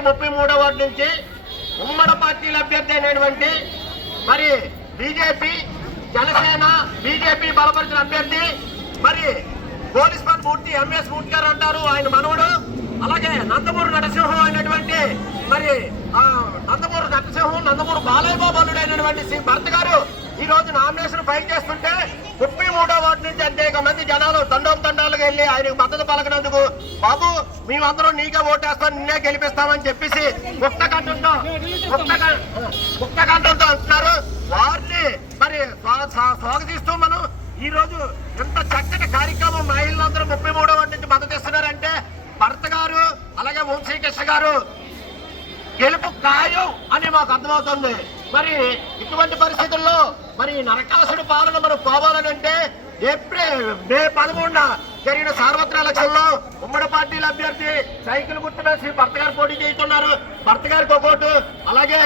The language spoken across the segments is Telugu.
ముప్పై మూడో వార్డు నుంచి ఉమ్మడి పార్టీల అభ్యర్థి అయినటువంటి మరి బీజేపీ జనసేన బీజేపీ బలపరిచిన అభ్యర్థి మరి పోలీస్మాన్ మూర్తి ఎంఎస్ మూర్తి గారు అంటారు ఆయన మనవడు అలాగే నందమూరు నరసింహం అయినటువంటి మరి నందమూరు నరసింహం నందమూరు బాలయ్య బాబు అయినటువంటి శ్రీ భరత్ గారు ఈ రోజు నామినేషన్ ఫైల్ చేస్తుంటే ముప్పై మూడో వార్డు నుంచి అనేక మంది జనాలు తండోం తండాలుగా వెళ్ళి ఆయనకు మద్దతు పలకనందుకు బాబు మేమందరం నీకే ఓటేస్తాం నిన్నే గెలిపిస్తామని చెప్పేసి ముక్త కంఠంతో ముక్త కంఠంతో అంటున్నారు. వారిని మరి స్వా- స్వాగతిస్తూ మనం ఈ రోజు ఎంత చక్కటి కార్యక్రమం మహిళలందరూ ముప్పై మూడో నుంచి మద్దతిస్తున్నారంటే భర్త గారు అలాగే వంశీకృష్ణ గారు గెలుపు ఖాయం అని మాకు అర్థమవుతుంది. మరి ఇటువంటి పరిస్థితుల్లో మరి నరకాసుడి పాలన మనం పోవాలనంటే ఏప్రిల్ మే పదమూడున జరిగిన సార్వత్రిక ఎలక్షన్లో పార్టీల అభ్యర్థి సైకిల్ గుర్తు శ్రీ భర్త గారు పోటీ చేస్తున్నారు. భర్త గారికి ఒక ఓటు. అలాగే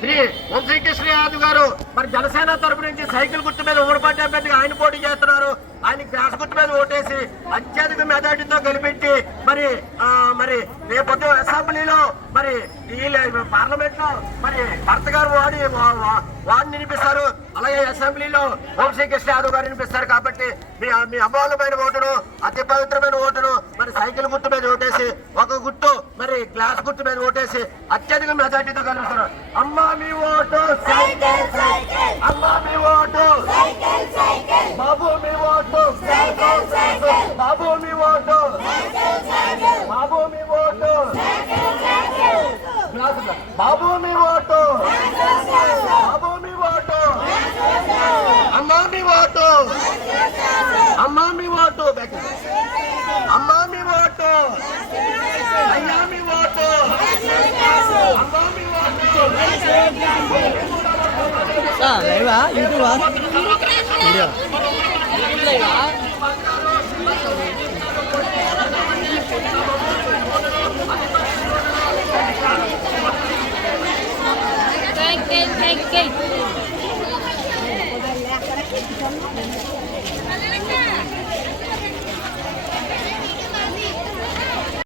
శ్రీ వంశీకృష్ణ యాదవ్ గారు మరి జనసేన తరపు నుంచి సైకిల్ గుర్తు మీద ఉమ్మడి అభ్యర్థిగా ఆయన పోటీ చేస్తున్నారు. ఆయన గ్యాస్ గుర్తు మీద ఓటేసి అత్యధిక మెజార్టీతో గెలిపెట్టి మరి మరి రేపొద్దు అసెంబ్లీలో మరి ఈ పార్లమెంట్లో మరి భర్త గారు వాడి వాడిని వినిపిస్తారు. అలాగే అసెంబ్లీలో వంశీకృష్ణ యాదవ్ గారు వినిపిస్తారు. కాబట్టి మీ మీ అమూల్యమైన ఓటును అతి పవిత్రమైన ఓటును మరి సైకిల్ గుర్తు మీద ఓటేసి ఒక గుర్తు మరి గ్లాస్ గుర్తు మీద ఓటేసి అత్యధిక మెజార్టీతో కలుగుతారు అమ్మా మీ ఓటు! అమ్మా మీ ఓటు! బాబు మీ ఓటు! బాబు మీ ఓటు! బాబు మీ ఓటు. బాబు சார் லைவா யூடியூபா வீடியோ லைவா Thank you, thank you.